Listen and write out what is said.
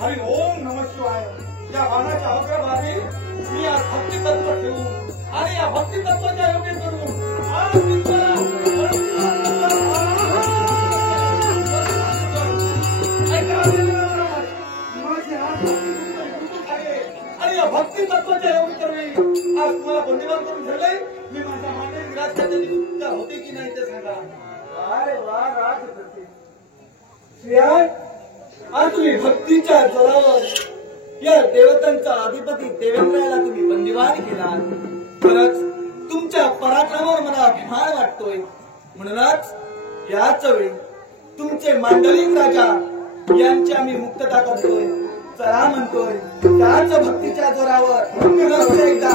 हरि ओम नमः शिवाय। या भागाच्या अग्रभागी मी या भक्ती तत्व ठेवून आणि या भक्ती तत्वाच्या योगे करून आज आणि या भक्ती तत्वाच्या योगे करणे आज तुम्हाला बंदिवान करून ठेवले। मी माझ्या मागे विराजच्या होते की नाही ते सांगा। अरे वा राजपती श्रेया, आज तुम्ही भक्तीच्या जोरावर या देवतांचा अधिपती देवेंद्राला तुम्ही बंदिवान केला। खरंच तुमच्या पराक्रमावर मला अभिमान वाटतोय। म्हणूनच याच वेळी तुमचे मांडलिक राजा यांची आम्ही मुक्तता करतोय। चला म्हणतोय त्याच भक्तीच्या जोरावर एकदा